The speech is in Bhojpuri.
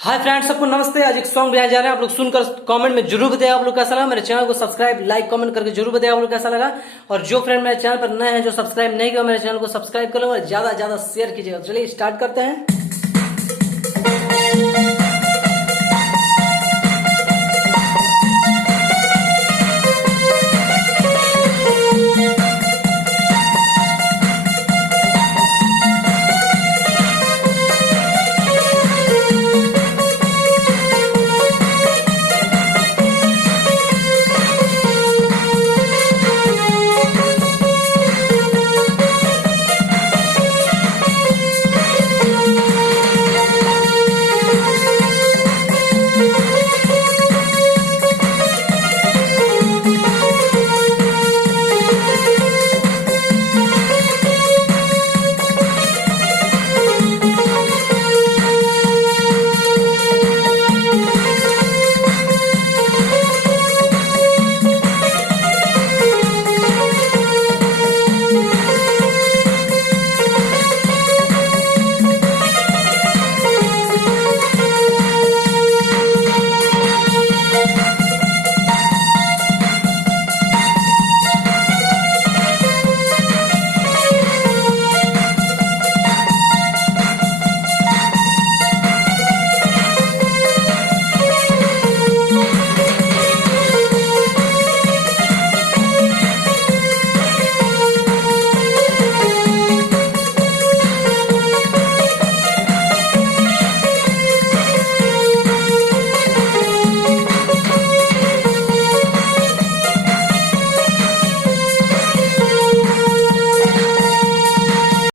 हाय फ्रेंड्स, सबको नमस्ते। आज एक सॉन्ग बजाने जा रहे हैं। आप लोग सुनकर कमेंट में जरूर बताइए आप लोग कैसा लगा। मेरे चैनल को सब्सक्राइब, लाइक, कमेंट करके जरूर बताइए आप लोग कैसा लगा। और जो फ्रेंड मेरे चैनल पर नए हैं, जो सब्सक्राइब नहीं किया, मेरे चैनल को सब्सक्राइब कर लो और ज्यादा ज्यादा शेयर कीजिएगा। चलिए स्टार्ट करते हैं।